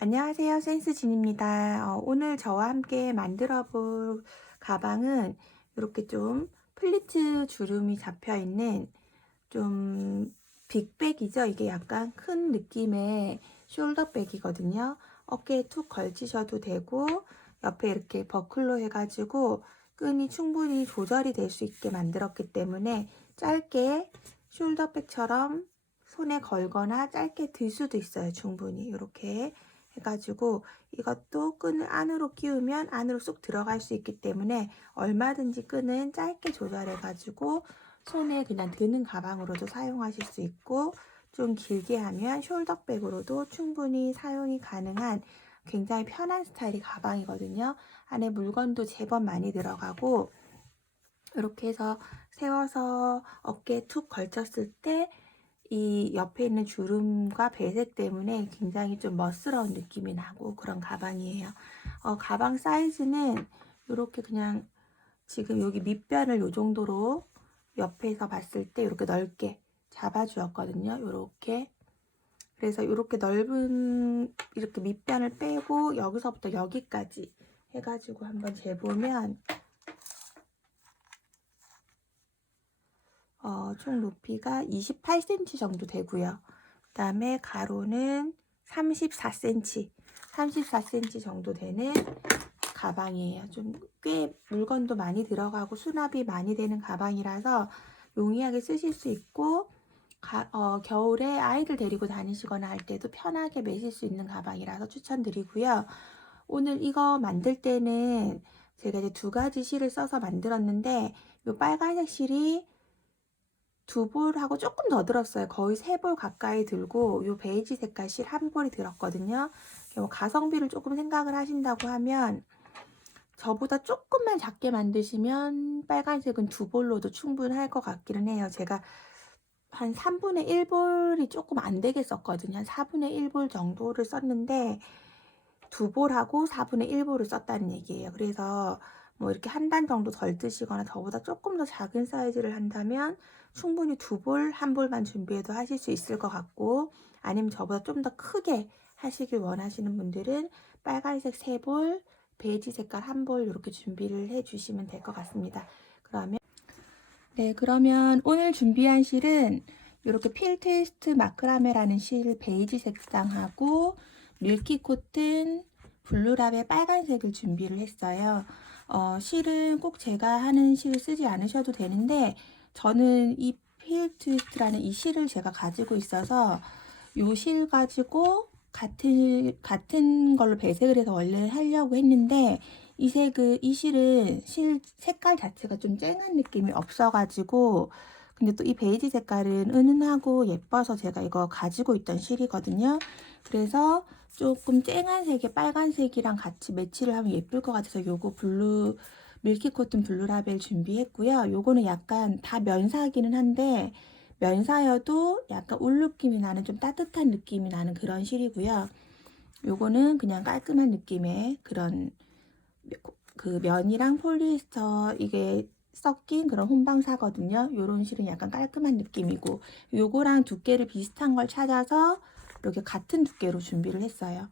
안녕하세요. 센스진입니다. 오늘 저와 함께 만들어 볼 가방은 이렇게 좀 플리츠 주름이 잡혀 있는 좀 빅백이죠. 이게 약간 큰 느낌의 숄더백이거든요. 어깨에 툭 걸치셔도 되고 옆에 이렇게 버클로 해가지고 끈이 충분히 조절이 될 수 있게 만들었기 때문에 짧게 숄더백처럼 손에 걸거나 짧게 들 수도 있어요. 충분히 이렇게 해가지고 이것도 끈을 안으로 끼우면 안으로 쏙 들어갈 수 있기 때문에 얼마든지 끈은 짧게 조절해가지고 손에 그냥 드는 가방으로도 사용하실 수 있고 좀 길게 하면 숄더백으로도 충분히 사용이 가능한 굉장히 편한 스타일의 가방이거든요. 안에 물건도 제법 많이 들어가고 이렇게 해서 세워서 어깨에 툭 걸쳤을 때 이 옆에 있는 주름과 배색 때문에 굉장히 좀 멋스러운 느낌이 나고 그런 가방이에요. 가방 사이즈는 이렇게 그냥 지금 여기 밑변을 요 정도로 옆에서 봤을 때 이렇게 넓게 잡아주었거든요. 이렇게. 그래서 이렇게 넓은 이렇게 밑변을 빼고 여기서부터 여기까지 해가지고 한번 재보면 총 높이가 28cm 정도 되고요. 그 다음에 가로는 34cm, 34cm 정도 되는 가방이에요. 좀 꽤 물건도 많이 들어가고 수납이 많이 되는 가방이라서 용이하게 쓰실 수 있고 겨울에 아이들 데리고 다니시거나 할 때도 편하게 매실 수 있는 가방이라서 추천드리고요. 오늘 이거 만들 때는 제가 이제 두 가지 실을 써서 만들었는데 이 빨간색 실이 두 볼하고 조금 더 들었어요. 거의 세 볼 가까이 들고 이 베이지 색깔 실 한 볼이 들었거든요. 가성비를 조금 생각을 하신다고 하면 저보다 조금만 작게 만드시면 빨간색은 두 볼로도 충분할 것 같기는 해요. 제가 한 3분의 1볼이 조금 안 되게 썼거든요. 한 4분의 1볼 정도를 썼는데 두 볼하고 4분의 1볼을 썼다는 얘기예요. 그래서 뭐 이렇게 한 단 정도 덜 뜨시거나 저보다 조금 더 작은 사이즈를 한다면 충분히 두 볼, 한 볼만 준비해도 하실 수 있을 것 같고 아니면 저보다 좀 더 크게 하시길 원하시는 분들은 빨간색 3볼, 베이지 색깔 한 볼 이렇게 준비를 해 주시면 될 것 같습니다. 그러면 오늘 준비한 실은 이렇게 필테이스트 마크라메라는 실 베이지 색상하고 밀키 코튼 블루랍의 빨간색을 준비를 했어요. 실은 꼭 제가 하는 실을 쓰지 않으셔도 되는데 저는 이 필테이스트라는 이 실을 제가 가지고 있어서 이 실 가지고 같은 걸로 배색을 해서 원래 하려고 했는데 이 실은 실 색깔 자체가 좀 쨍한 느낌이 없어가지고 근데 또 이 베이지 색깔은 은은하고 예뻐서 제가 이거 가지고 있던 실이거든요. 그래서 조금 쨍한 색의 빨간색이랑 같이 매치를 하면 예쁠 것 같아서 요거 밀키 코튼 블루 라벨 준비했고요. 요거는 약간 다 면사기는 한데 면사여도 약간 울 느낌이 나는 좀 따뜻한 느낌이 나는 그런 실이고요. 요거는 그냥 깔끔한 느낌의 그런 그 면이랑 폴리에스터 이게 섞인 그런 혼방사거든요. 요런 실은 약간 깔끔한 느낌이고 요거랑 두께를 비슷한 걸 찾아서 이렇게 같은 두께로 준비를 했어요.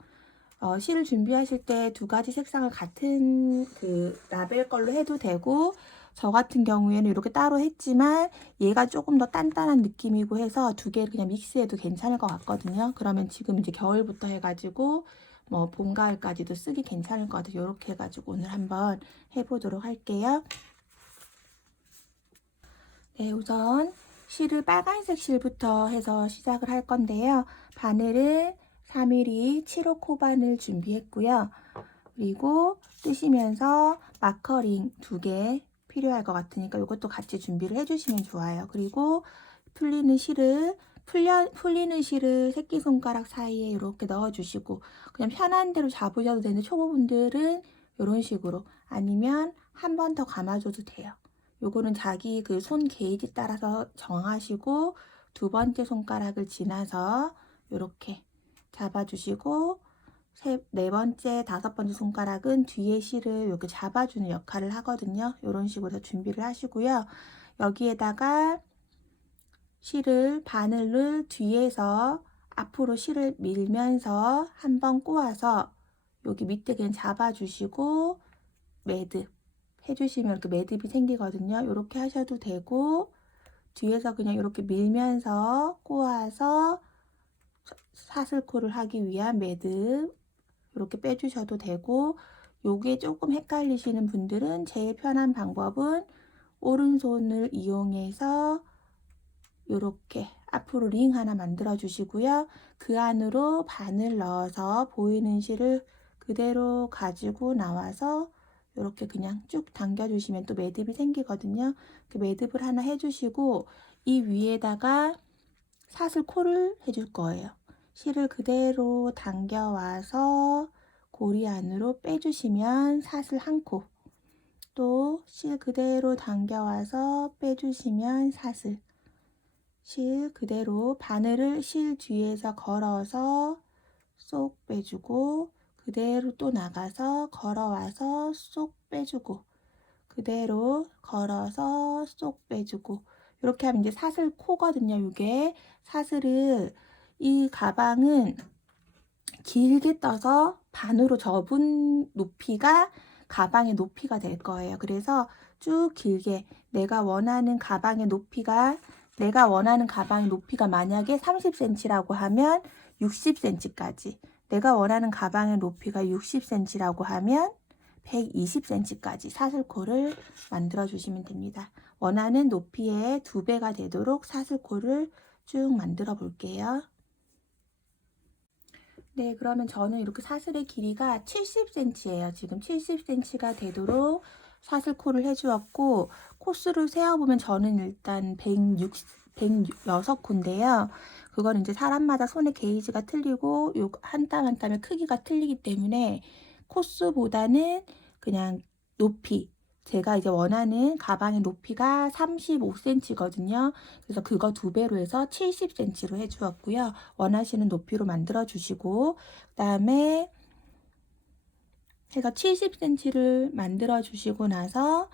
실을 준비하실 때 두 가지 색상을 같은 그 라벨 걸로 해도 되고 저 같은 경우에는 이렇게 따로 했지만 얘가 조금 더 단단한 느낌이고 해서 두 개를 그냥 믹스해도 괜찮을 것 같거든요. 그러면 지금 이제 겨울부터 해가지고 뭐 봄, 가을까지도 쓰기 괜찮을 것 같아요. 이렇게 해가지고 오늘 한번 해보도록 할게요. 네, 우선 실을 빨간색 실부터 해서 시작을 할 건데요. 바늘을 3mm 7호 코바늘 준비했고요. 그리고 뜨시면서 마커링 2개 필요할 것 같으니까 이것도 같이 준비를 해주시면 좋아요. 그리고 풀리는 실을 새끼손가락 사이에 이렇게 넣어주시고 그냥 편한 대로 잡으셔도 되는데 초보분들은 이런 식으로 아니면 한 번 더 감아줘도 돼요. 요거는 자기 그 손 게이지 따라서 정하시고 두 번째 손가락을 지나서 이렇게 잡아주시고 네 번째, 다섯 번째 손가락은 뒤에 실을 이렇게 잡아주는 역할을 하거든요. 이런 식으로 해서 준비를 하시고요. 여기에다가 바늘을 뒤에서 앞으로 실을 밀면서 한번 꼬아서 여기 밑에 그냥 잡아주시고 매듭 해주시면 이렇게 매듭이 생기거든요. 이렇게 하셔도 되고, 뒤에서 그냥 이렇게 밀면서 꼬아서 사슬코를 하기 위한 매듭 이렇게 빼주셔도 되고, 요게 조금 헷갈리시는 분들은 제일 편한 방법은 오른손을 이용해서 이렇게 앞으로 링 하나 만들어 주시고요. 그 안으로 바늘 넣어서 보이는 실을 그대로 가지고 나와서 이렇게 그냥 쭉 당겨 주시면 또 매듭이 생기거든요. 그 매듭을 하나 해주시고, 이 위에다가 사슬코를 해줄 거예요. 실을 그대로 당겨와서 고리 안으로 빼주시면 사슬 한 코, 또 실 그대로 당겨와서 빼주시면 사슬, 실 그대로 바늘을 실 뒤에서 걸어서 쏙 빼주고, 그대로 또 나가서 걸어와서 쏙 빼주고, 그대로 걸어서 쏙 빼주고, 이렇게 하면 이제 사슬 코거든요. 이게 사슬을, 이 가방은 길게 떠서 반으로 접은 높이가 가방의 높이가 될 거예요. 그래서 쭉 길게 내가 원하는 가방의 높이가 만약에 30cm라고 하면 60cm까지, 내가 원하는 가방의 높이가 60cm라고 하면 120cm까지 사슬코를 만들어 주시면 됩니다. 원하는 높이의 2배가 되도록 사슬코를 쭉 만들어 볼게요. 네, 그러면 저는 이렇게 사슬의 길이가 70cm예요. 지금 70cm가 되도록 사슬코를 해주었고, 코스를 세어보면 저는 일단 106코인데요. 그건 이제 사람마다 손의 게이지가 틀리고 요 한 땀 한 땀의 크기가 틀리기 때문에 코스보다는 그냥 높이, 제가 이제 원하는 가방의 높이가 35cm거든요. 그래서 그거 2배로 해서 70cm로 해주었고요. 원하시는 높이로 만들어 주시고, 그 다음에 해서 70cm를 만들어 주시고 나서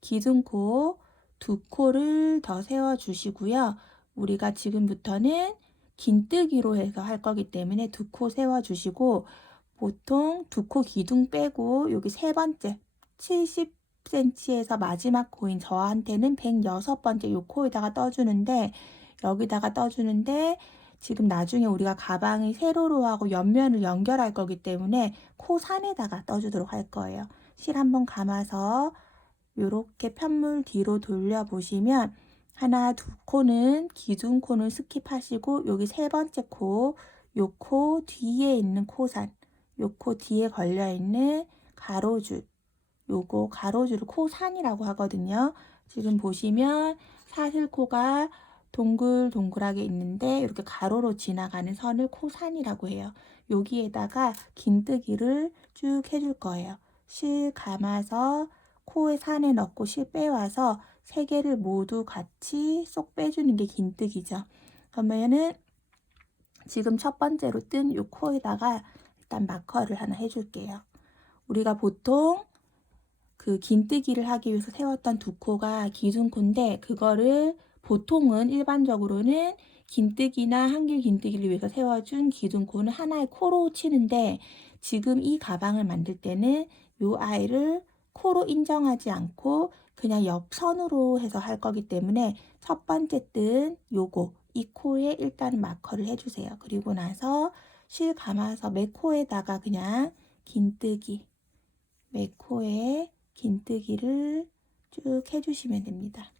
기둥코 2코를 더 세워 주시고요. 우리가 지금부터는 긴뜨기로 해서 할 거기 때문에 2코 세워 주시고, 보통 2코 기둥 빼고 여기 세 번째 70cm에서 마지막 코인 저한테는 106번째 요 코에다가 떠주는데, 여기다가 떠주는데 지금 나중에 우리가 가방이 세로로 하고 옆면을 연결할 거기 때문에 코 산에다가 떠주도록 할 거예요. 실 한번 감아서 이렇게 편물 뒤로 돌려 보시면 하나, 2코는 기둥코는 스킵하시고, 여기 세 번째 코, 요 코 뒤에 있는 코산, 요 코 뒤에 걸려 있는 가로줄, 요거 가로줄을 코산이라고 하거든요. 지금 보시면 사슬코가 동글동글하게 있는데 이렇게 가로로 지나가는 선을 코산이라고 해요. 여기에다가 긴뜨기를 쭉 해줄 거예요. 실 감아서 코에 산에 넣고 실 빼와서 세 개를 모두 같이 쏙 빼주는 게 긴뜨기죠. 그러면은 지금 첫 번째로 뜬 요 코에다가 일단 마커를 하나 해줄게요. 우리가 보통 그 긴뜨기를 하기 위해서 세웠던 2코가 기둥코인데, 그거를 보통은 일반적으로는 긴뜨기나 한길 긴뜨기를 위해서 세워준 기둥코는 하나의 코로 치는데, 지금 이 가방을 만들 때는 요 아이를 코로 인정하지 않고 그냥 옆선으로 해서 할 거기 때문에 첫 번째 뜬 요거 이 코에 일단 마커를 해주세요. 그리고 나서 실 감아서 매 코에다가 그냥 긴뜨기, 매 코에 긴뜨기를 쭉 해주시면 됩니다.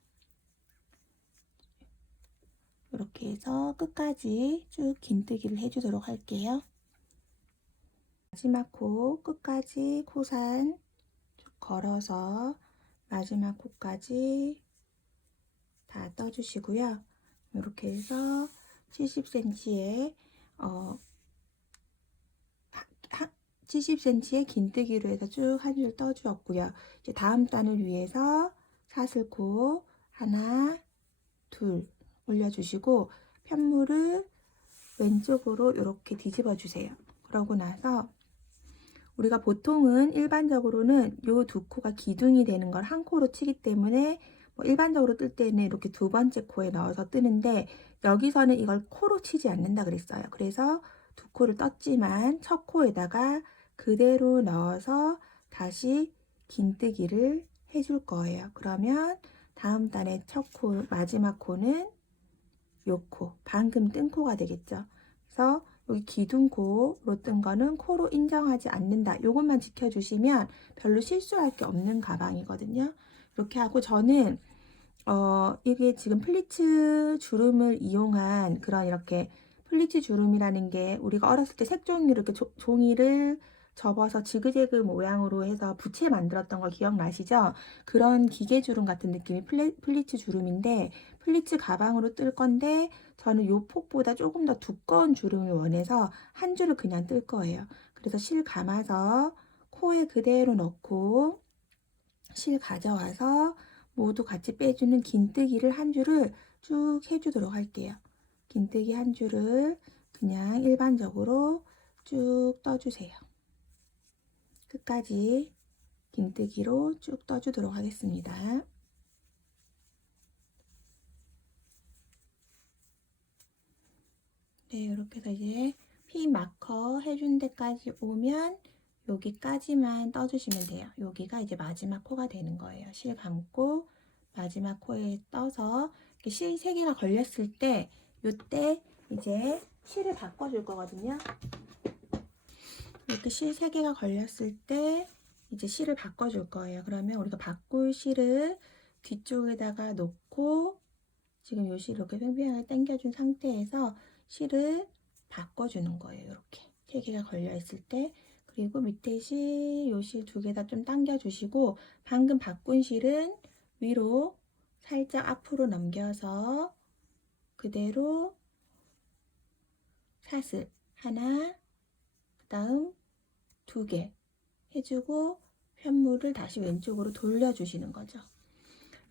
이렇게 해서 끝까지 쭉 긴뜨기를 해주도록 할게요. 마지막 코 끝까지 코산 쭉 걸어서 마지막 코까지 다 떠주시고요. 이렇게 해서 70cm에 70cm의 긴뜨기로 해서 쭉 한 줄 떠주었고요. 이제 다음 단을 위해서 사슬코 하나, 둘 올려주시고 편물을 왼쪽으로 이렇게 뒤집어 주세요. 그러고 나서 우리가 보통은 일반적으로는 요 2코가 기둥이 되는 걸 한 코로 치기 때문에 뭐 일반적으로 뜰 때는 이렇게 두 번째 코에 넣어서 뜨는데 여기서는 이걸 코로 치지 않는다 그랬어요. 그래서 두 코를 떴지만 첫 코에다가 그대로 넣어서 다시 긴뜨기를 해줄 거예요. 그러면 다음 단의 첫 코, 마지막 코는 요 코, 방금 뜬 코가 되겠죠. 그래서 여기 기둥코로 뜬 거는 코로 인정하지 않는다. 요것만 지켜주시면 별로 실수할 게 없는 가방이거든요. 이렇게 하고 저는 이게 지금 플리츠 주름을 이용한 그런 이렇게 플리츠 주름이라는 게 우리가 어렸을 때 색종이로 이렇게 종이를 접어서 지그재그 모양으로 해서 부채 만들었던 거 기억나시죠? 그런 기계 주름 같은 느낌이 플리츠 주름인데 플리츠 가방으로 뜰 건데 저는 요 폭보다 조금 더 두꺼운 주름을 원해서 한 줄을 그냥 뜰 거예요. 그래서 실 감아서 코에 그대로 넣고 실 가져와서 모두 같이 빼주는 긴뜨기를 한 줄을 쭉 해주도록 할게요. 긴뜨기 한 줄을 그냥 일반적으로 쭉 떠주세요. 끝까지 긴뜨기로 쭉 떠주도록 하겠습니다. 네, 이렇게 해서 이제 핀 마커 해준 데까지 오면 여기까지만 떠주시면 돼요. 여기가 이제 마지막 코가 되는 거예요. 실 감고 마지막 코에 떠서 실 3개가 걸렸을 때 이때 이제 실을 바꿔줄 거거든요. 이렇게 실 3개가 걸렸을 때 이제 실을 바꿔줄 거예요. 그러면 우리가 바꿀 실을 뒤쪽에다가 놓고 지금 요 실을 이렇게 팽팽하게 당겨준 상태에서 실을 바꿔주는 거예요. 이렇게 3개가 걸려 있을 때. 그리고 밑에 실, 요 실 2개 다 좀 당겨주시고 방금 바꾼 실은 위로 살짝 앞으로 넘겨서 그대로 사슬 하나, 그 다음 2개 해주고 편물을 다시 왼쪽으로 돌려주시는 거죠.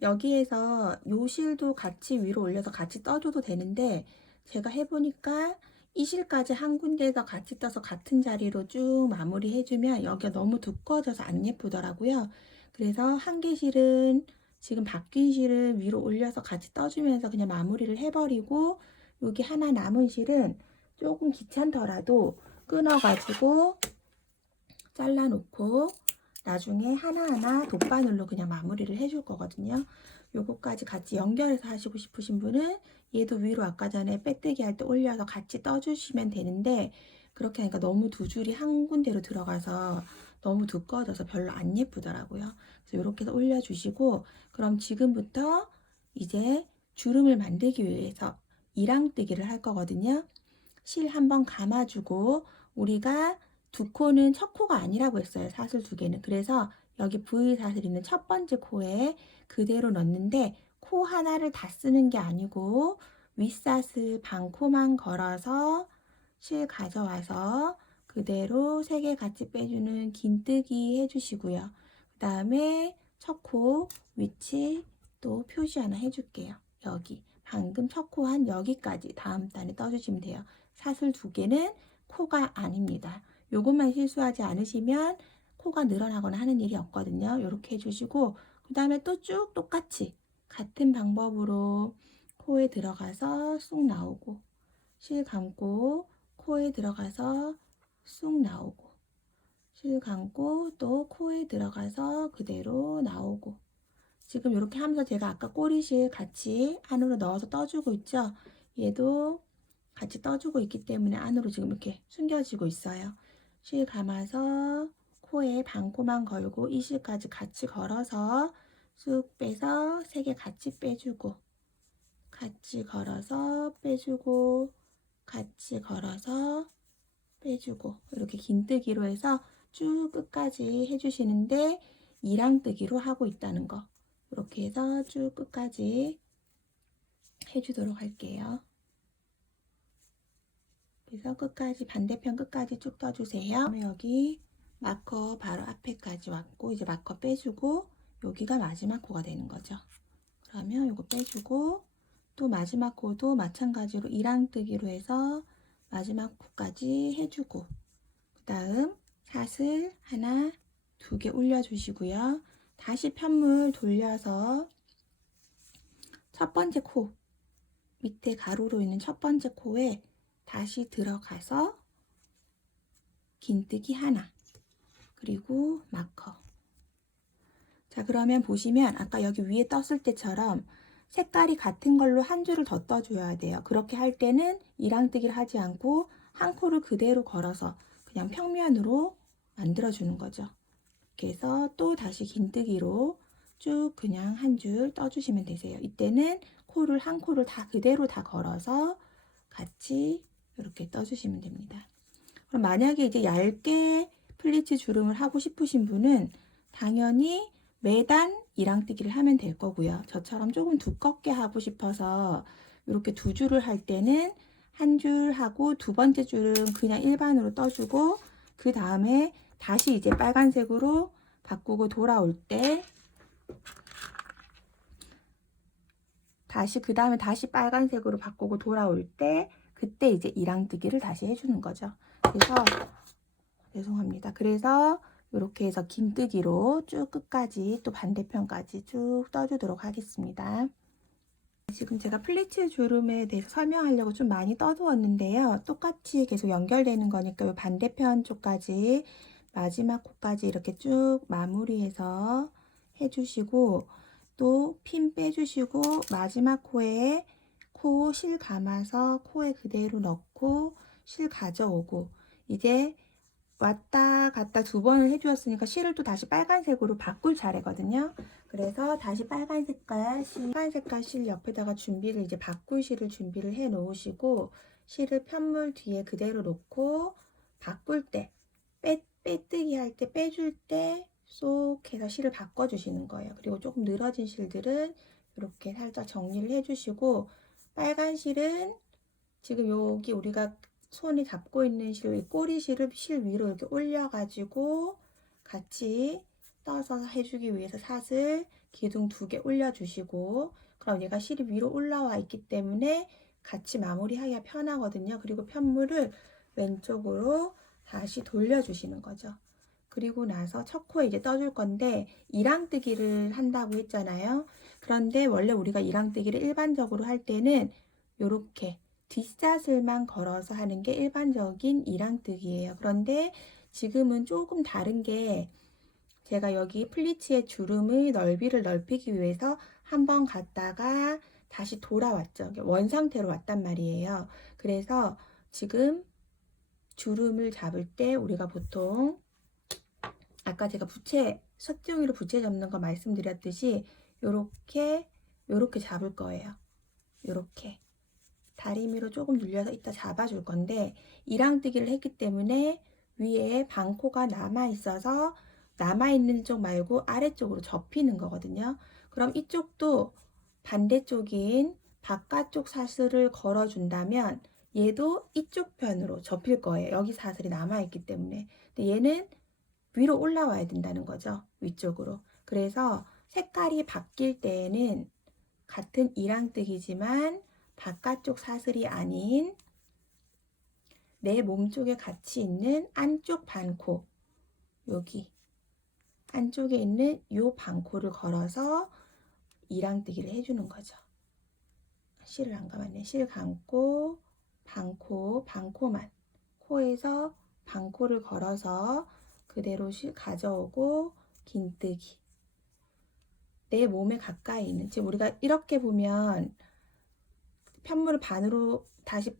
여기에서 요 실도 같이 위로 올려서 같이 떠줘도 되는데 제가 해보니까 이 실까지 한 군데에서 같이 떠서 같은 자리로 쭉 마무리 해주면 여기가 너무 두꺼워져서 안 예쁘더라고요. 그래서 한 개 실은 지금 바뀐 실을 위로 올려서 같이 떠주면서 그냥 마무리를 해버리고 여기 하나 남은 실은 조금 귀찮더라도 끊어가지고 잘라놓고 나중에 하나하나 돗바늘로 그냥 마무리를 해줄 거거든요. 요거까지 같이 연결해서 하시고 싶으신 분은 얘도 위로 아까 전에 빼뜨기 할 때 올려서 같이 떠주시면 되는데 그렇게 하니까 너무 두 줄이 한 군데로 들어가서 너무 두꺼워져서 별로 안 예쁘더라고요. 그래서 이렇게 해서 올려주시고 그럼 지금부터 이제 주름을 만들기 위해서 이랑뜨기를 할 거거든요. 실 한번 감아주고 우리가 두 코는 첫 코가 아니라고 했어요. 사슬 2개는. 그래서 여기 V 사슬 있는 첫 번째 코에 그대로 넣는데 코 하나를 다 쓰는 게 아니고 윗사슬 반 코만 걸어서 실 가져와서 그대로 3개 같이 빼주는 긴뜨기 해주시고요. 그 다음에 첫 코 위치 또 표시 하나 해줄게요. 여기 방금 첫 코 한 여기까지 다음 단에 떠주시면 돼요. 사슬 2개는 코가 아닙니다. 요것만 실수하지 않으시면 코가 늘어나거나 하는 일이 없거든요. 이렇게 해주시고 그 다음에 또 쭉 똑같이 같은 방법으로 코에 들어가서 쑥 나오고 실 감고 코에 들어가서 쑥 나오고 실 감고 또 코에 들어가서 그대로 나오고 지금 이렇게 하면서 제가 아까 꼬리실 같이 안으로 넣어서 떠주고 있죠. 얘도 같이 떠주고 있기 때문에 안으로 지금 이렇게 숨겨지고 있어요. 실 감아서 코에 반코만 걸고 이 실까지 같이 걸어서 쑥 빼서 3개 같이 빼주고 같이 걸어서 빼주고 같이 걸어서 빼주고 이렇게 긴뜨기로 해서 쭉 끝까지 해주시는데 이랑뜨기로 하고 있다는 거 이렇게 해서 쭉 끝까지 해주도록 할게요. 그래서 끝까지 반대편 끝까지 쭉 떠주세요. 여기 마커 바로 앞에까지 왔고 이제 마커 빼주고 여기가 마지막 코가 되는 거죠. 그러면 이거 빼주고 또 마지막 코도 마찬가지로 이랑뜨기로 해서 마지막 코까지 해주고 그 다음 사슬 하나 2개 올려주시고요. 다시 편물 돌려서 첫 번째 코, 밑에 가로로 있는 첫 번째 코에 다시 들어가서 긴뜨기 하나, 그리고 마커. 자, 그러면 보시면 아까 여기 위에 떴을 때처럼 색깔이 같은 걸로 한 줄을 더 떠줘야 돼요. 그렇게 할 때는 이랑뜨기를 하지 않고 한 코를 그대로 걸어서 그냥 평면으로 만들어주는 거죠. 이렇게 해서 또 다시 긴뜨기로 쭉 그냥 한 줄 떠주시면 되세요. 이때는 코를 한 코를 다 그대로 다 걸어서 같이 이렇게 떠주시면 됩니다. 그럼 만약에 이제 얇게 플리츠 주름을 하고 싶으신 분은 당연히 매단 이랑뜨기를 하면 될 거고요. 저처럼 조금 두껍게 하고 싶어서 이렇게 두 줄을 할 때는 한 줄 하고 두 번째 줄은 그냥 일반으로 떠주고 그 다음에 다시 이제 빨간색으로 바꾸고 돌아올 때 다시 그 다음에 다시 빨간색으로 바꾸고 돌아올 때 그때 이제 이랑뜨기를 다시 해주는 거죠. 그래서 죄송합니다. 그래서 이렇게 해서 긴뜨기로 쭉 끝까지 또 반대편까지 쭉 떠주도록 하겠습니다. 지금 제가 플리츠 주름에 대해서 설명하려고 좀 많이 떠두었는데요. 똑같이 계속 연결되는 거니까 이 반대편 쪽까지 마지막 코까지 이렇게 쭉 마무리해서 해주시고 또 핀 빼주시고 마지막 코에 코 실 감아서 코에 그대로 넣고 실 가져오고 이제 왔다 갔다 두 번을 해주었으니까 실을 또 다시 빨간색으로 바꿀 차례거든요. 그래서 다시 빨간 색깔 실 옆에다가 준비를 이제 바꿀 실을 준비를 해 놓으시고 실을 편물 뒤에 그대로 놓고 바꿀 때 빼뜨기 할 때 빼줄 때 쏙 해서 실을 바꿔 주시는 거예요. 그리고 조금 늘어진 실들은 이렇게 살짝 정리를 해 주시고 빨간 실은 지금 여기 우리가 손이 잡고 있는 실, 꼬리실을 실 위로 이렇게 올려가지고 같이 떠서 해주기 위해서 사슬 기둥 2개 올려주시고 그럼 얘가 실이 위로 올라와 있기 때문에 같이 마무리하기가 편하거든요. 그리고 편물을 왼쪽으로 다시 돌려주시는 거죠. 그리고 나서 첫 코에 이제 떠줄 건데 이랑뜨기를 한다고 했잖아요. 그런데 원래 우리가 이랑뜨기를 일반적으로 할 때는 요렇게 뒷사슬만 걸어서 하는 게 일반적인 이랑뜨기예요. 그런데 지금은 조금 다른 게 제가 여기 플리츠의 주름의 넓이를 넓히기 위해서 한번 갔다가 다시 돌아왔죠. 원 상태로 왔단 말이에요. 그래서 지금 주름을 잡을 때 우리가 보통 아까 제가 숫종이로 부채 접는 거 말씀드렸듯이 요렇게 잡을 거예요. 요렇게. 다리미로 조금 눌려서 이따 잡아줄 건데 이랑뜨기를 했기 때문에 위에 반코가 남아있어서 남아있는 쪽 말고 아래쪽으로 접히는 거거든요. 그럼 이쪽도 반대쪽인 바깥쪽 사슬을 걸어준다면 얘도 이쪽 편으로 접힐 거예요. 여기 사슬이 남아있기 때문에. 근데 얘는 위로 올라와야 된다는 거죠. 위쪽으로. 그래서 색깔이 바뀔 때에는 같은 이랑뜨기지만 바깥쪽 사슬이 아닌 내 몸쪽에 같이 있는 안쪽 반코, 여기 안쪽에 있는 요 반코를 걸어서 이랑뜨기를 해주는 거죠. 실을 안 감았네. 실 감고 반코만 코에서 반코를 걸어서 그대로 실 가져오고 긴뜨기. 내 몸에 가까이 있는, 지금 우리가 이렇게 보면 편물을 반으로 다시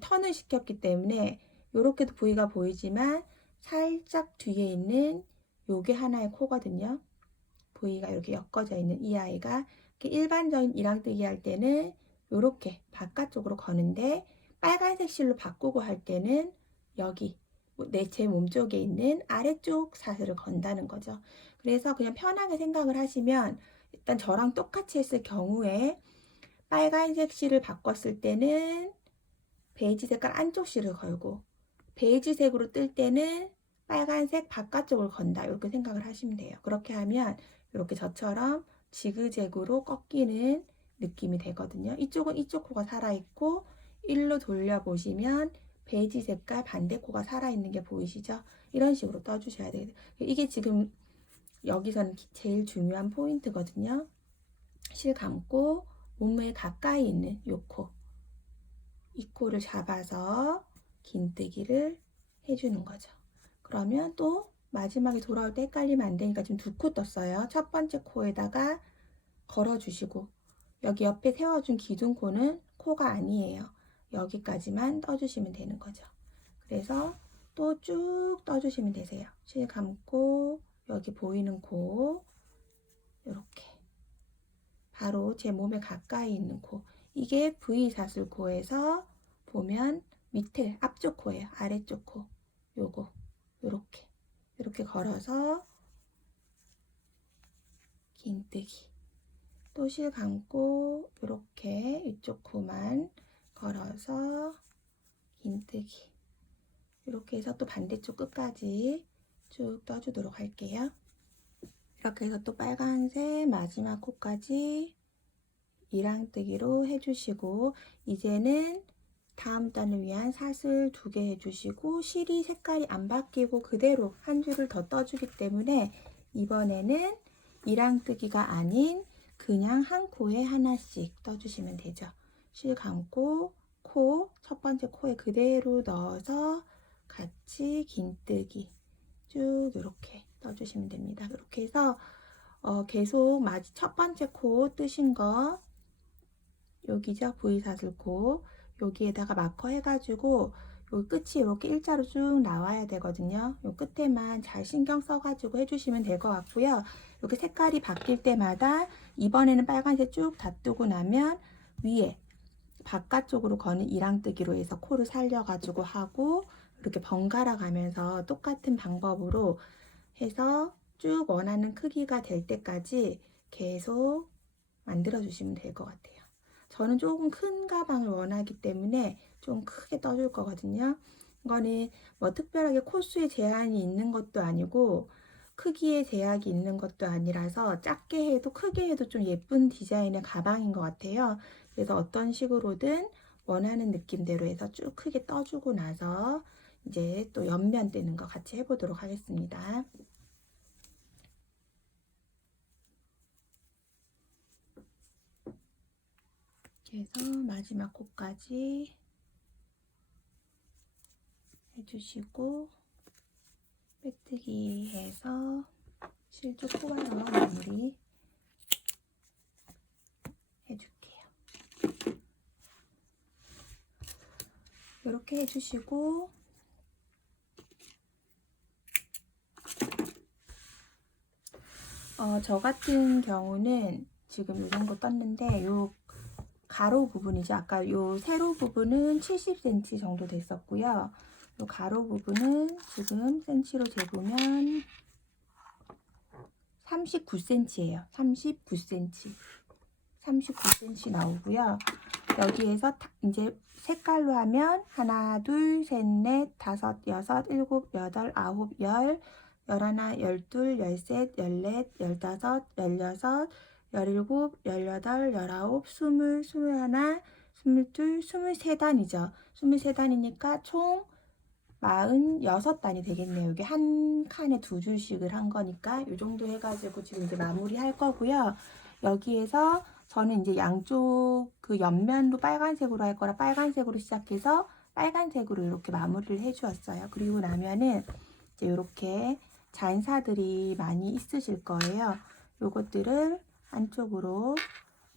턴을 시켰기 때문에 이렇게도 부위가 보이지만 살짝 뒤에 있는 요게 하나의 코거든요. 부위가 이렇게 엮어져 있는 이 아이가 일반적인 이랑뜨기 할 때는 이렇게 바깥쪽으로 거는데 빨간색 실로 바꾸고 할 때는 여기 제 몸쪽에 있는 아래쪽 사슬을 건다는 거죠. 그래서 그냥 편하게 생각을 하시면 일단 저랑 똑같이 했을 경우에 빨간색 실을 바꿨을 때는 베이지 색깔 안쪽 실을 걸고 베이지색으로 뜰 때는 빨간색 바깥쪽을 건다 이렇게 생각을 하시면 돼요. 그렇게 하면 이렇게 저처럼 지그재그로 꺾이는 느낌이 되거든요. 이쪽은 이쪽 코가 살아있고 일로 돌려보시면 베이지 색깔 반대 코가 살아있는 게 보이시죠? 이런 식으로 떠주셔야 돼요. 이게 지금 여기서는 제일 중요한 포인트거든요. 실 감고 몸에 가까이 있는 요 코, 이 코를 잡아서 긴뜨기를 해주는 거죠. 그러면 또 마지막에 돌아올 때 헷갈리면 안 되니까 지금 두 코 떴어요. 첫 번째 코에다가 걸어주시고, 여기 옆에 세워준 기둥코는 코가 아니에요. 여기까지만 떠주시면 되는 거죠. 그래서 또 쭉 떠주시면 되세요. 실 감고 여기 보이는 코, 이렇게 바로 제 몸에 가까이 있는 코, 이게 V사슬코에서 보면 밑에 앞쪽 코예요. 아래쪽 코, 요거 이렇게 걸어서 긴뜨기, 또 실 감고 이렇게 이쪽 코만 걸어서 긴뜨기, 이렇게 해서 또 반대쪽 끝까지 쭉 떠주도록 할게요. 이렇게 해서 또 빨간색 마지막 코까지 이랑뜨기로 해주시고, 이제는 다음 단을 위한 사슬 2개 해주시고, 실이 색깔이 안 바뀌고 그대로 한 줄을 더 떠주기 때문에 이번에는 이랑뜨기가 아닌 그냥 한 코에 하나씩 떠주시면 되죠. 실 감고 코, 첫 번째 코에 그대로 넣어서 같이 긴뜨기 쭉 이렇게 떠주시면 됩니다. 이렇게 해서 계속 첫 번째 코 뜨신 거, 여기죠, V사슬코, 여기에다가 마커 해가지고 여기 끝이 이렇게 일자로 쭉 나와야 되거든요. 요 끝에만 잘 신경 써가지고 해주시면 될 것 같고요. 이렇게 색깔이 바뀔 때마다 이번에는 빨간색 쭉 다 뜨고 나면 위에 바깥쪽으로 거는 이랑뜨기로 해서 코를 살려가지고 하고, 이렇게 번갈아 가면서 똑같은 방법으로 해서 쭉 원하는 크기가 될 때까지 계속 만들어 주시면 될 것 같아요. 저는 조금 큰 가방을 원하기 때문에 좀 크게 떠줄 거거든요. 이거는 뭐 특별하게 코수에 제한이 있는 것도 아니고 크기에 제약이 있는 것도 아니라서 작게 해도 크게 해도 좀 예쁜 디자인의 가방인 것 같아요. 그래서 어떤 식으로든 원하는 느낌대로 해서 쭉 크게 떠주고 나서 이제 또 옆면 뜨는 거 같이 해보도록 하겠습니다. 그래서 마지막 코까지 해주시고, 빼뜨기 해서 실쭉 뽑아서 마무리 해줄게요. 이렇게 해주시고, 저 같은 경우는 지금 이 정도 떴는데, 요 가로 부분이죠. 아까 요 세로 부분은 70cm 정도 됐었고요. 요 가로 부분은 지금 센치로 재보면 39cm예요. 39cm. 39cm 나오고요. 여기에서 이제 색깔로 하면 하나, 둘, 셋, 넷, 다섯, 여섯, 일곱, 여덟, 아홉, 열, 열하나, 열둘, 열셋, 열넷, 열다섯, 열여섯, 열일곱, 열여덟, 열아홉, 스물, 스물하나, 스물둘, 23단이죠. 23단이니까 총 46단이 되겠네요. 여기 한 칸에 두 줄씩을 한 거니까 이 정도 해가지고 지금 이제 마무리 할 거고요. 여기에서 저는 이제 양쪽 그 옆면도 빨간색으로 할 거라 빨간색으로 시작해서 빨간색으로 이렇게 마무리를 해 주었어요. 그리고 나면은 이제 이렇게 잔사들이 많이 있으실 거예요. 요것들을 안쪽으로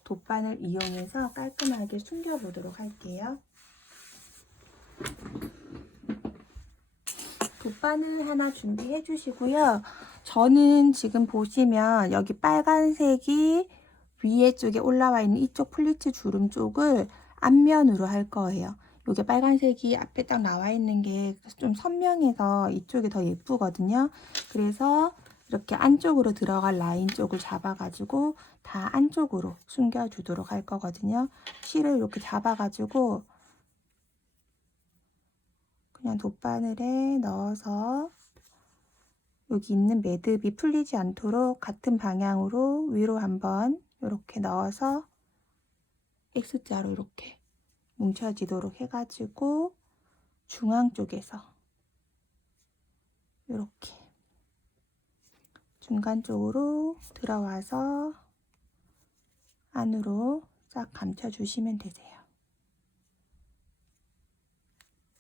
돗바늘 이용해서 깔끔하게 숨겨 보도록 할게요. 돗바늘 하나 준비해 주시고요. 저는 지금 보시면 여기 빨간색이 위에 쪽에 올라와 있는 이쪽 플리츠 주름 쪽을 앞면으로 할 거예요. 이게 빨간색이 앞에 딱 나와 있는 게 좀 선명해서 이쪽이 더 예쁘거든요. 그래서 이렇게 안쪽으로 들어갈 라인 쪽을 잡아가지고 다 안쪽으로 숨겨주도록 할 거거든요. 실을 이렇게 잡아가지고 그냥 돗바늘에 넣어서 여기 있는 매듭이 풀리지 않도록 같은 방향으로 위로 한번 이렇게 넣어서 X자로 이렇게 뭉쳐지도록 해가지고 중앙 쪽에서 이렇게 중간 쪽으로 들어와서 안으로 싹 감춰주시면 되세요.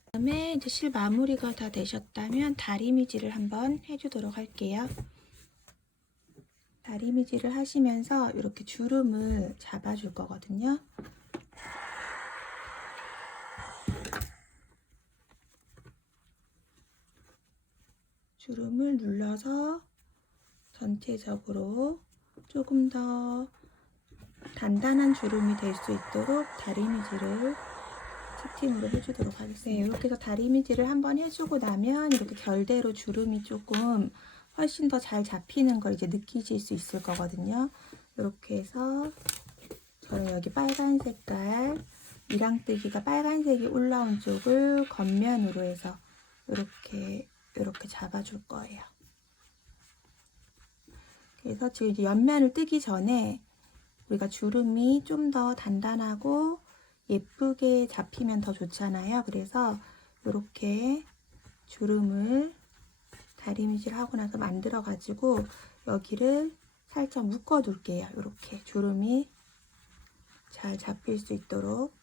그다음에 이제 실 마무리가 다 되셨다면 다리미질을 한번 해주도록 할게요. 다리미질을 하시면서 이렇게 주름을 잡아줄 거거든요. 주름을 눌러서 전체적으로 조금 더 단단한 주름이 될 수 있도록 다리미질을 스팀으로 해주도록 하겠습니다. 네, 이렇게 해서 다리미질을 한번 해주고 나면 이렇게 결대로 주름이 조금 훨씬 더 잘 잡히는 걸 이제 느끼실 수 있을 거거든요. 이렇게 해서 저는 여기 빨간 색깔 이랑뜨기가 빨간색이 올라온 쪽을 겉면으로 해서 이렇게 잡아줄 거예요. 그래서 지금 이제 옆면을 뜨기 전에 우리가 주름이 좀 더 단단하고 예쁘게 잡히면 더 좋잖아요. 그래서 이렇게 주름을 다리미질 하고 나서 만들어 가지고 여기를 살짝 묶어 둘게요. 이렇게 주름이 잘 잡힐 수 있도록.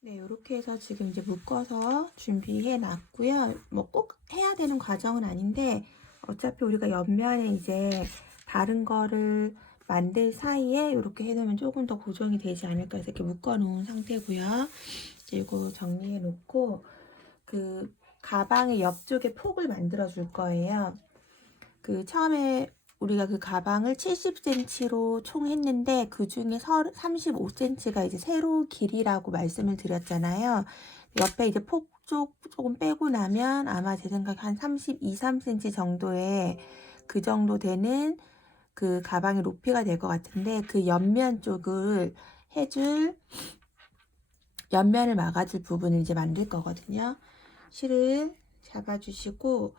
네, 이렇게 해서 지금 이제 묶어서 준비해 놨고요. 뭐 꼭 해야 되는 과정은 아닌데 어차피 우리가 옆면에 이제 다른 거를 만들 사이에 이렇게 해놓으면 조금 더 고정이 되지 않을까 해서 이렇게 묶어 놓은 상태고요. 이제 이거 정리해 놓고 그 가방의 옆쪽에 폭을 만들어 줄 거예요. 그 처음에 우리가 그 가방을 70cm로 총 했는데 그 중에 35cm가 이제 세로 길이라고 말씀을 드렸잖아요. 옆에 이제 폭 쪽 조금 빼고 나면 아마 제 생각에 한 32, 3cm 정도의 그 정도 되는 그 가방의 높이가 될 것 같은데 그 옆면 쪽을 해줄 옆면을 막아줄 부분을 이제 만들 거거든요. 실을 잡아주시고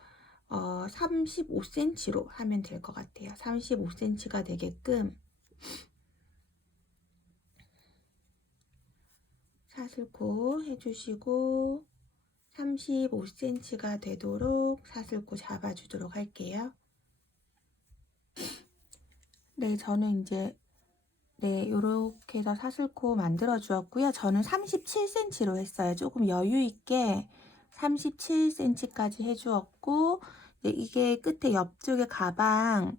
35cm로 하면 될 것 같아요. 35cm가 되게끔 사슬코 해주시고 35cm가 되도록 사슬코 잡아주도록 할게요. 네, 저는 이제 요렇게 해서 사슬코 만들어 주었고요. 저는 37cm로 했어요. 조금 여유 있게 37cm까지 해주었고 이게 끝에 옆쪽에 가방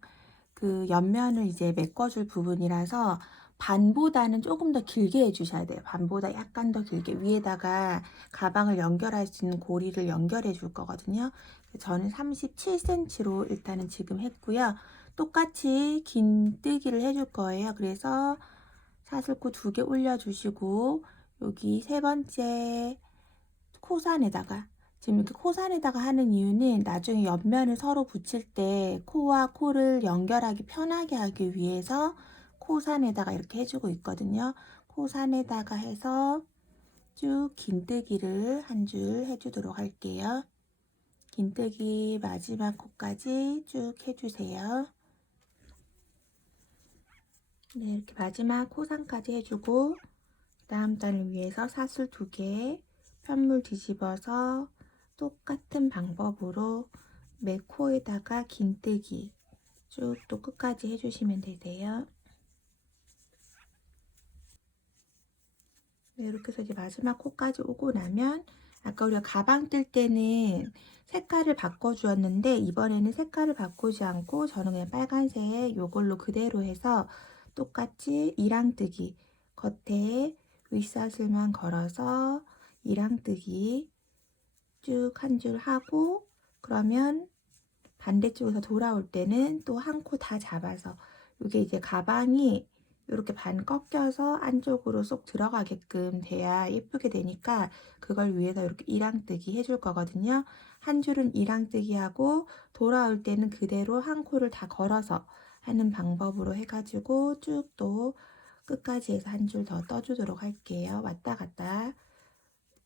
그 옆면을 이제 메꿔줄 부분이라서 반보다는 조금 더 길게 해주셔야 돼요. 반보다 약간 더 길게 위에다가 가방을 연결할 수 있는 고리를 연결해 줄 거거든요. 저는 37cm로 일단은 지금 했고요. 똑같이 긴뜨기를 해줄 거예요. 그래서 사슬코 2개 올려주시고 여기 세 번째 코산에다가 지금 이렇게 코산에다가 하는 이유는 나중에 옆면을 서로 붙일 때 코와 코를 연결하기 편하게 하기 위해서 코산에다가 이렇게 해주고 있거든요. 코산에다가 해서 쭉 긴뜨기를 한 줄 해주도록 할게요. 긴뜨기 마지막 코까지 쭉 해주세요. 네, 이렇게 마지막 코산까지 해주고 다음 단을 위해서 사슬 2개 편물 뒤집어서 똑같은 방법으로 매 코에다가 긴뜨기 쭉 또 끝까지 해주시면 되세요. 네, 이렇게 해서 이제 마지막 코까지 오고 나면 아까 우리가 가방 뜰 때는 색깔을 바꿔주었는데 이번에는 색깔을 바꾸지 않고 저는 그냥 빨간색 요걸로 그대로 해서 똑같이 이랑뜨기 겉에 윗사슬만 걸어서 이랑뜨기 쭉 한 줄 하고 그러면 반대쪽에서 돌아올 때는 또 한 코 다 잡아서 이게 이제 가방이 이렇게 반 꺾여서 안쪽으로 쏙 들어가게끔 돼야 예쁘게 되니까 그걸 위해서 이렇게 이랑뜨기 해줄 거거든요. 한 줄은 이랑뜨기 하고 돌아올 때는 그대로 한 코를 다 걸어서 하는 방법으로 해가지고 쭉 또 끝까지 해서 한 줄 더 떠주도록 할게요. 왔다 갔다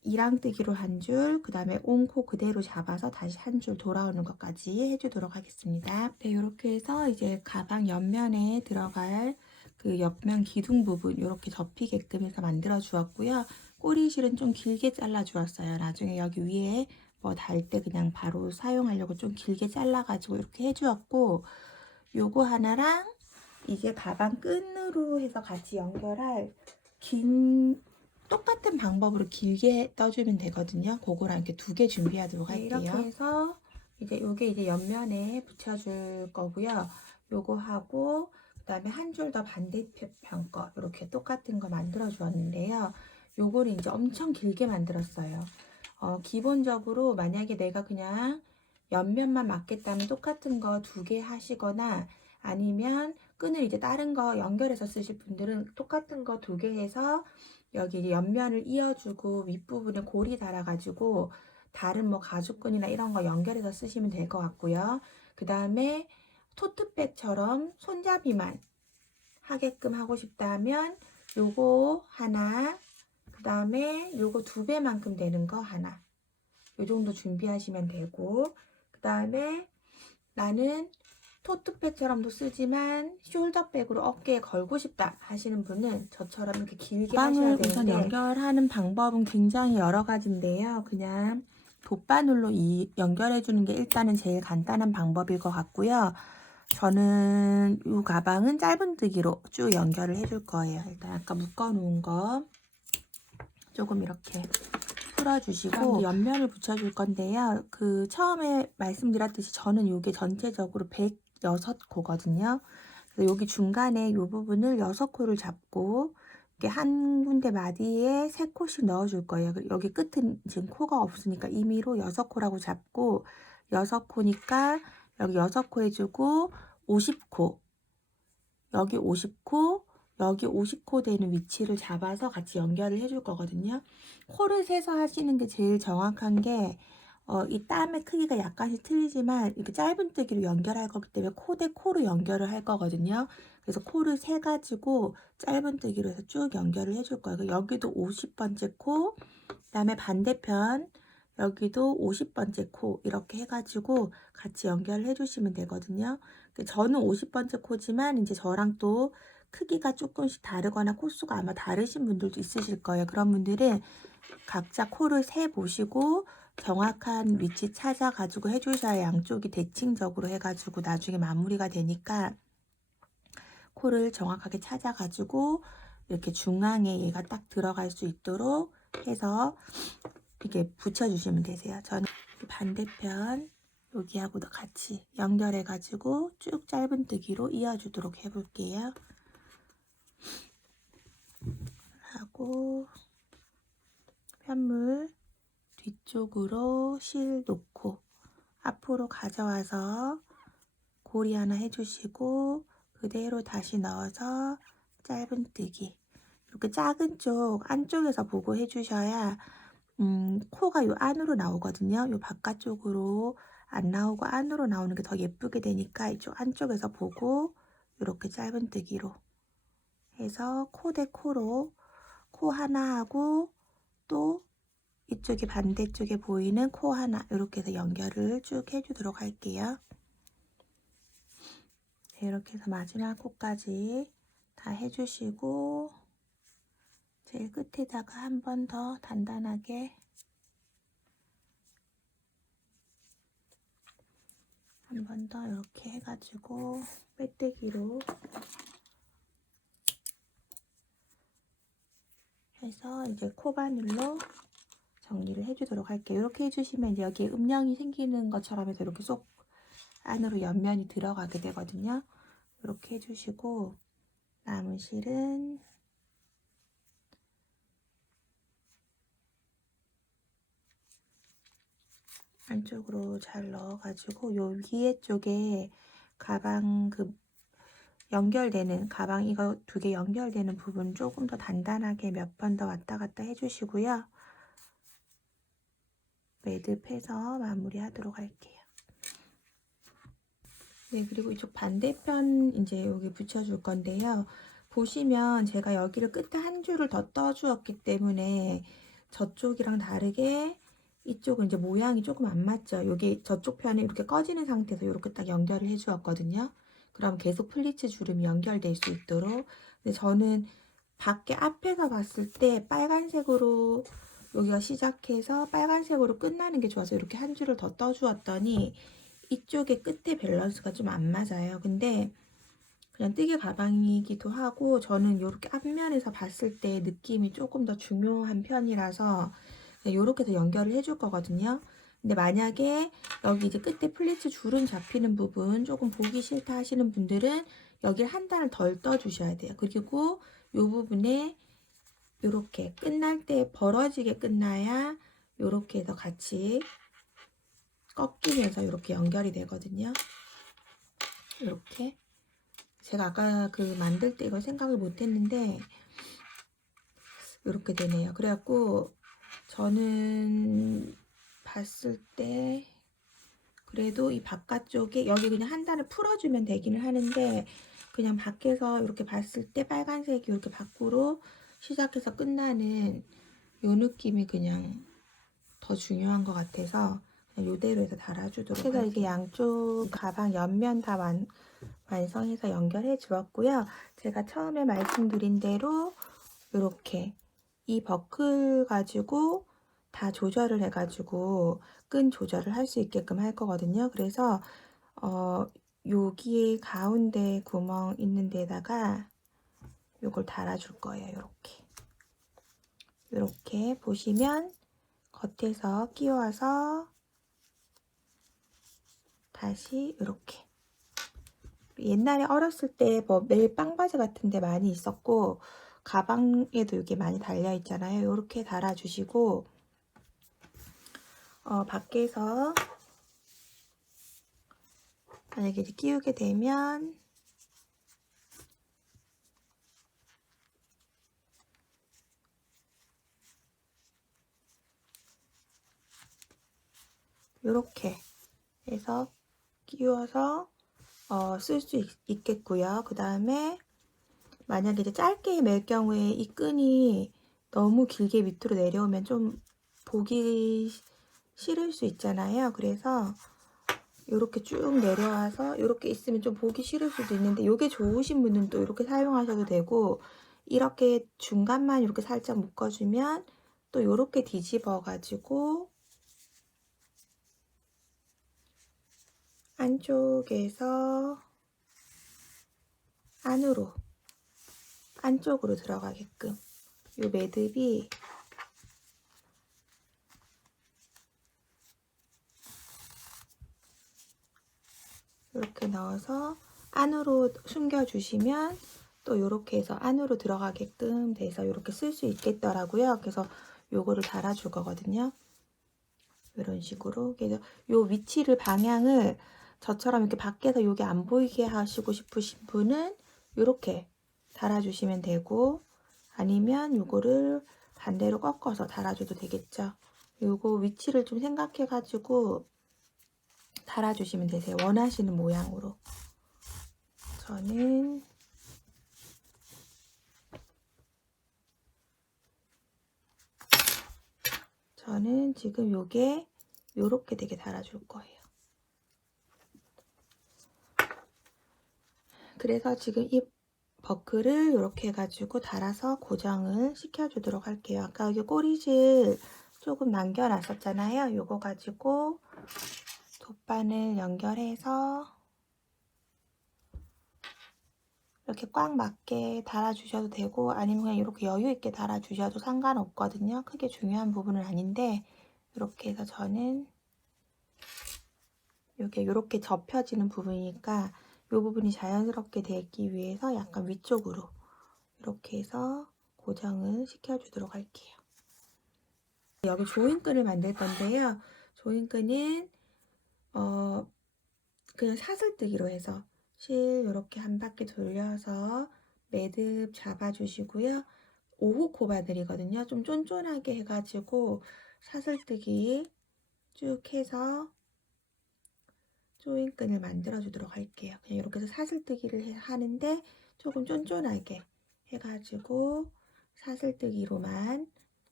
이랑뜨기로 한 줄, 그 다음에 온 코 그대로 잡아서 다시 한 줄 돌아오는 것까지 해주도록 하겠습니다. 네, 이렇게 해서 이제 가방 옆면에 들어갈 그 옆면 기둥 부분 이렇게 접히게끔 해서 만들어 주었고요. 꼬리실은 좀 길게 잘라 주었어요. 나중에 여기 위에 뭐 달 때 그냥 바로 사용하려고 좀 길게 잘라가지고 이렇게 해주었고, 요거 하나랑 이제 가방 끈으로 해서 같이 연결할 긴 똑같은 방법으로 길게 떠주면 되거든요. 그거랑 이렇게 두 개 준비하도록 할게요. 이렇게 해서 이제 요게 이제 옆면에 붙여줄 거고요. 요거 하고 그다음에 한 줄 더 반대편 거 이렇게 똑같은 거 만들어 주었는데요. 요거를 이제 엄청 길게 만들었어요. 기본적으로 만약에 내가 그냥 옆면만 맞겠다면 똑같은 거 두 개 하시거나, 아니면 끈을 이제 다른 거 연결해서 쓰실 분들은 똑같은 거 두 개 해서 여기 이제 옆면을 이어주고 윗부분에 고리 달아가지고 다른 뭐 가죽끈이나 이런 거 연결해서 쓰시면 될 것 같고요. 그 다음에 토트백처럼 손잡이만 하게끔 하고 싶다면 요거 하나, 그 다음에 요거 두 배만큼 되는 거 하나, 요 정도 준비하시면 되고, 그 다음에 나는 토트백처럼도 쓰지만 숄더백으로 어깨에 걸고 싶다 하시는 분은 저처럼 이렇게 길게 하셔야 되는데, 우선 연결하는 방법은 굉장히 여러 가지인데요. 그냥 돗바늘로 연결해 주는 게 일단은 제일 간단한 방법일 것 같고요. 저는 이 가방은 짧은뜨기로 쭉 연결을 해줄 거예요. 일단 아까 묶어 놓은 거 조금 이렇게 풀어주시고 옆면을 붙여줄 건데요. 그 처음에 말씀드렸듯이 저는 이게 전체적으로 106코거든요. 그래서 여기 중간에 이 부분을 6코를 잡고 이렇게 한 군데 마디에 3코씩 넣어줄 거예요. 여기 끝은 지금 코가 없으니까 임의로 6코라고 잡고, 6코니까 여기 6코 해주고 50코, 여기 50코, 여기 50코 되는 위치를 잡아서 같이 연결을 해줄 거거든요. 코를 세서 하시는 게 제일 정확한 게, 이 땀의 크기가 약간씩 틀리지만 이렇게 짧은뜨기로 연결할 거기 때문에 코 대 코로 연결을 할 거거든요. 그래서 코를 세가지고 짧은뜨기로 해서 쭉 연결을 해줄 거예요. 여기도 50번째 코, 그 다음에 반대편 여기도 50번째 코, 이렇게 해가지고 같이 연결을 해주시면 되거든요. 저는 50번째 코지만 이제 저랑 또 크기가 조금씩 다르거나 코수가 아마 다르신 분들도 있으실 거예요. 그런 분들은 각자 코를 세 보시고 정확한 위치 찾아가지고 해주셔야 양쪽이 대칭적으로 해가지고 나중에 마무리가 되니까, 코를 정확하게 찾아가지고 이렇게 중앙에 얘가 딱 들어갈 수 있도록 해서 이렇게 붙여주시면 되세요. 저는 반대편 여기하고도 같이 연결해가지고 쭉 짧은뜨기로 이어주도록 해볼게요. 하고 편물 뒤쪽으로 실 놓고 앞으로 가져와서 고리 하나 해주시고 그대로 다시 넣어서 짧은뜨기, 이렇게 작은 쪽 안쪽에서 보고 해주셔야 코가 요 안으로 나오거든요. 요 바깥쪽으로 안 나오고 안으로 나오는 게 더 예쁘게 되니까 이쪽 안쪽에서 보고 이렇게 짧은뜨기로 해서 코 대 코로 코 하나 하고, 또 이쪽에 반대쪽에 보이는 코 하나, 이렇게 해서 연결을 쭉 해주도록 할게요. 이렇게 해서 마지막 코까지 다 해주시고, 제일 끝에다가 한 번 더 단단하게 한 번 더 이렇게 해가지고 빼떼기로 해서 이제 코바늘로 정리를 해주도록 할게요. 이렇게 해주시면 이제 여기에 음영이 생기는 것처럼 해서 이렇게 쏙 안으로 옆면이 들어가게 되거든요. 이렇게 해주시고, 남은 실은 안쪽으로 잘 넣어가지고 요 위에 쪽에 가방 연결되는, 가방 이거 두 개 연결되는 부분 조금 더 단단하게 몇 번 더 왔다 갔다 해주시고요. 매듭해서 마무리하도록 할게요. 네, 그리고 이쪽 반대편 이제 여기 붙여줄 건데요. 보시면 제가 여기를 끝에 한 줄을 더 떠주었기 때문에 저쪽이랑 다르게 이쪽은 이제 모양이 조금 안 맞죠. 여기 저쪽 편이 이렇게 꺼지는 상태에서 이렇게 딱 연결을 해주었거든요. 그럼 계속 플리츠 주름이 연결될 수 있도록. 근데 저는 밖에 앞에서 봤을 때 빨간색으로 여기가 시작해서 빨간색으로 끝나는 게 좋아서 이렇게 한 줄을 더 떠주었더니 이쪽에 끝에 밸런스가 좀 안 맞아요. 근데 그냥 뜨개 가방이기도 하고 저는 이렇게 앞면에서 봤을 때 느낌이 조금 더 중요한 편이라서 이렇게 해서 연결을 해줄 거거든요. 근데 만약에 여기 이제 끝에 플리츠 줄은 잡히는 부분 조금 보기 싫다 하시는 분들은 여기를 한 단을 덜 떠주셔야 돼요. 그리고 이 부분에 이렇게 끝날 때 벌어지게 끝나야 이렇게 해서 같이 꺾이면서 이렇게 연결이 되거든요. 이렇게 제가 아까 그 만들 때 이걸 생각을 못 했는데 이렇게 되네요. 그래갖고 저는 봤을 때 그래도 이 바깥쪽에 여기 그냥 한 단을 풀어주면 되기는 하는데 그냥 밖에서 이렇게 봤을 때 빨간색이 이렇게 밖으로 시작해서 끝나는 요 느낌이 그냥 더 중요한 것 같아서 그냥 이대로 해서 달아주도록 해서 이게 양쪽 가방 옆면 다 완성해서 연결해 주었고요. 제가 처음에 말씀드린 대로 이렇게 이 버클 가지고 다 조절을 해가지고 끈 조절을 할 수 있게끔 할 거거든요. 그래서 여기에 가운데 구멍 있는 데다가 요걸 달아줄 거예요. 이렇게 보시면 겉에서 끼워서 다시 이렇게 옛날에 어렸을 때 뭐 매일 빵바지 같은 데 많이 있었고 가방에도 이게 많이 달려 있잖아요. 이렇게 달아주시고 밖에서 만약에 이제 끼우게 되면 이렇게 해서 끼워서 쓸 수 있겠고요. 그 다음에 만약에 이제 짧게 맬 경우에 이 끈이 너무 길게 밑으로 내려오면 좀 보기 싫을 수 있잖아요. 그래서 이렇게 쭉 내려와서 이렇게 있으면 좀 보기 싫을 수도 있는데 이게 좋으신 분은 또 이렇게 사용하셔도 되고 이렇게 중간만 이렇게 살짝 묶어주면 또 이렇게 뒤집어 가지고 안쪽에서 안쪽으로 들어가게끔 이 매듭이 이렇게 넣어서 안으로 숨겨주시면 또 이렇게 해서 안으로 들어가게끔 돼서 이렇게 쓸 수 있겠더라고요. 그래서 요거를 달아줄 거거든요. 이런 식으로. 그래서 요 위치를 방향을 저처럼 이렇게 밖에서 요게 안 보이게 하시고 싶으신 분은 이렇게 달아주시면 되고 아니면 요거를 반대로 꺾어서 달아줘도 되겠죠. 요거 위치를 좀 생각해 가지고 달아주시면 되세요. 원하시는 모양으로. 저는 지금 요게 요렇게 되게 달아줄 거예요. 그래서 지금 이 버클을 이렇게 해가지고 달아서 고정을 시켜주도록 할게요. 아까 여기 꼬리실 조금 남겨놨었잖아요. 요거 가지고 돗바늘 연결해서 이렇게 꽉 맞게 달아주셔도 되고 아니면 그냥 이렇게 여유있게 달아주셔도 상관없거든요. 크게 중요한 부분은 아닌데 이렇게 해서 저는 이게 이렇게 접혀지는 부분이니까 이 부분이 자연스럽게 되기 위해서 약간 위쪽으로 이렇게 해서 고정을 시켜주도록 할게요. 여기 조인끈을 만들 건데요. 조인끈은 그냥 사슬뜨기로 해서 실 이렇게 한 바퀴 돌려서 매듭 잡아주시고요. 5호 코바늘이거든요. 좀 쫀쫀하게 해가지고 사슬뜨기 쭉 해서 조인끈을 만들어 주도록 할게요. 그냥 이렇게 해서 사슬뜨기를 하는데 조금 쫀쫀하게 해가지고 사슬뜨기로만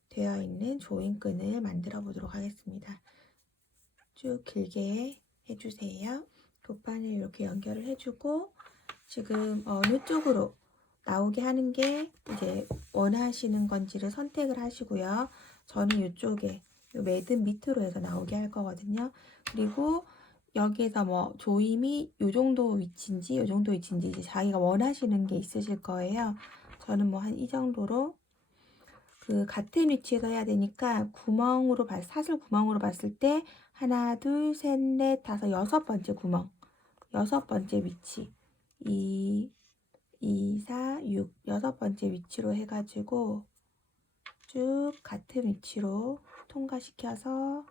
되어 있는 조인끈을 만들어 보도록 하겠습니다. 쭉 길게 해주세요. 돗바늘 이렇게 연결을 해주고 지금 어느 쪽으로 나오게 하는 게 이제 원하시는 건지를 선택을 하시고요. 저는 이쪽에 요 매듭 밑으로 해서 나오게 할 거거든요. 그리고 여기에서 뭐 조임이 요 정도 위치인지 요 정도 위치인지 이제 자기가 원하시는 게 있으실 거예요. 저는 뭐 한 이 정도로 그 같은 위치에서 해야 되니까 구멍으로 사슬 구멍으로 봤을 때 하나, 둘, 셋, 넷, 다섯, 여섯 번째 구멍, 여섯 번째 위치, 2, 4, 6, 여섯 번째 위치로 해가지고 쭉 같은 위치로 통과시켜서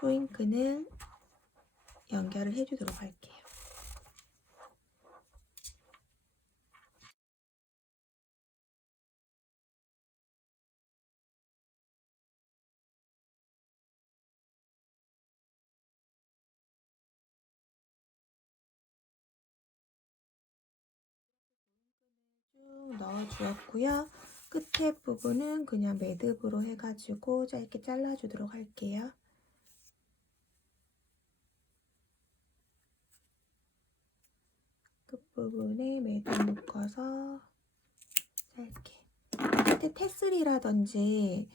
조인끈을 연결을 해주도록 할게요. 쭉 넣어주었고요. 끝에 부분은 그냥 매듭으로 해가지고 짧게 잘라주도록 할게요. 끝부분에 매듭 묶어서 짧게. 밑에 테슬이라든지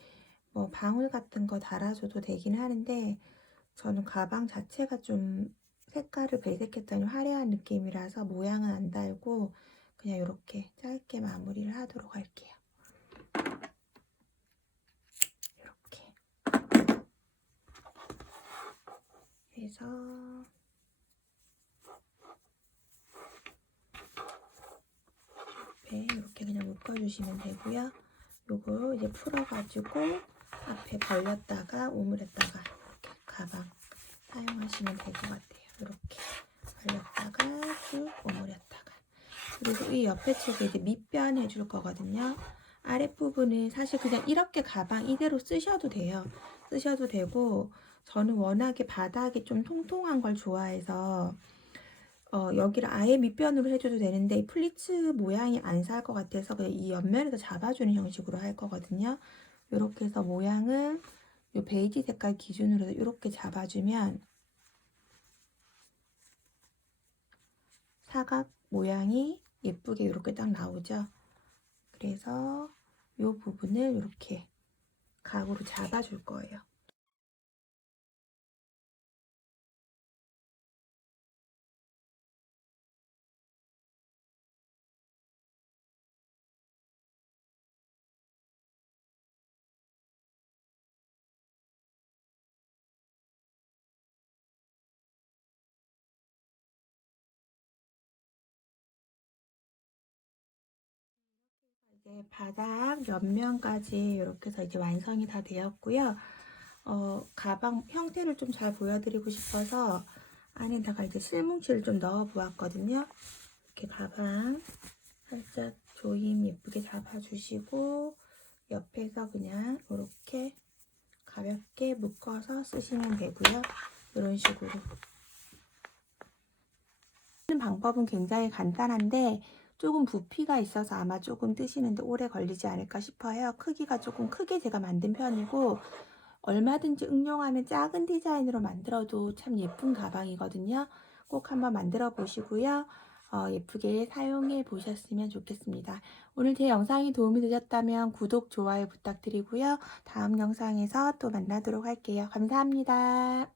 뭐 방울 같은 거 달아줘도 되긴 하는데 저는 가방 자체가 좀 색깔을 배색했더니 화려한 느낌이라서 모양은 안 달고 그냥 이렇게 짧게 마무리를 하도록 할게요. 이렇게 해서 옆에 이렇게 그냥 묶어주시면 되고요. 요거 이제 풀어가지고 앞에 벌렸다가 오므렸다가 이렇게 가방 사용하시면 될 것 같아요. 이렇게 벌렸다가 쭉 오므렸다가. 그리고 이 옆에 쪽에 이제 밑변 해줄 거거든요. 아랫부분은 사실 그냥 이렇게 가방 이대로 쓰셔도 돼요. 쓰셔도 되고 저는 워낙에 바닥이 좀 통통한 걸 좋아해서 여기를 아예 밑변으로 해줘도 되는데 플리츠 모양이 안 살 것 같아서 그냥 이 옆면에서 잡아주는 형식으로 할 거거든요. 이렇게 해서 모양을 이 베이지 색깔 기준으로 해서 이렇게 잡아주면 사각 모양이 예쁘게 이렇게 딱 나오죠. 그래서 이 부분을 이렇게 각으로 잡아줄 거예요. 이제 바닥 옆면까지 이렇게 해서 이제 완성이 다 되었고요. 가방 형태를 좀 잘 보여드리고 싶어서 안에다가 이제 실뭉치를 좀 넣어 보았거든요. 이렇게 가방 살짝 조임 예쁘게 잡아주시고 옆에서 그냥 이렇게 가볍게 묶어서 쓰시면 되고요. 이런 식으로. 쓰는 방법은 굉장히 간단한데 조금 부피가 있어서 아마 조금 뜨시는데 오래 걸리지 않을까 싶어요. 크기가 조금 크게 제가 만든 편이고 얼마든지 응용하면 작은 디자인으로 만들어도 참 예쁜 가방이거든요. 꼭 한번 만들어 보시고요. 예쁘게 사용해 보셨으면 좋겠습니다. 오늘 제 영상이 도움이 되셨다면 구독, 좋아요 부탁드리고요. 다음 영상에서 또 만나도록 할게요. 감사합니다.